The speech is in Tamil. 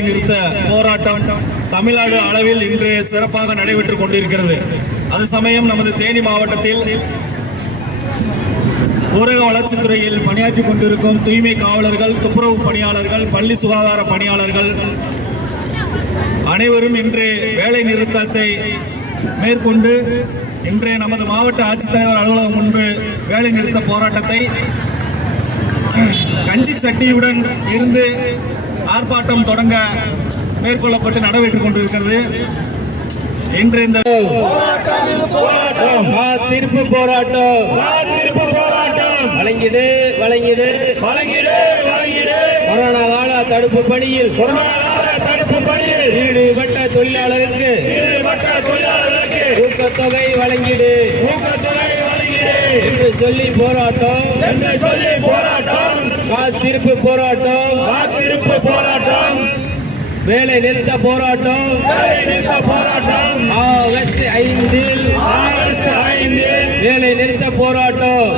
நிறுத்த போராட்டம் தமிழ்நாடு அளவில் இன்று சிறப்பாக நடைபெற்றுக் கொண்டிருக்கிறது. அது சமயம் நமது தேனி மாவட்டத்தில் ஊரக வளர்ச்சித்துறையில் பணியாற்றிக் கொண்டிருக்கும் தூய்மை காவலர்கள், துப்புரவு பணியாளர்கள், பள்ளி சுகாதார பணியாளர்கள் அனைவரும் இன்று வேலை நிறுத்தத்தை மேற்கொண்டு இன்றைய நமது மாவட்ட ஆட்சித்தலைவர் அலுவலகம் முன்பு வேலை நிறுத்த போராட்டத்தை கஞ்சி சட்டியுடன் இருந்து ஆர்ப்பாட்டம் தொடங்க மேற்கொள்ளப்பட்டு நடைபெற்றுக் கொண்டிருக்கிறது. இன்று இந்த தீர்ப்பு போராட்டம் வழங்கிடு கொரோனா கால தடுப்பு பணியில் ஈடுபட்ட தொழிலாளருக்கு ஊக்கத்தொகை வழங்கிடு என்று சொல்லி போராட்டம் காத்திருப்பு போராட்டம் வேலை நிறுத்த போராட்டம் ஆகஸ்ட் 5 வேலை நிறுத்த போராட்டம்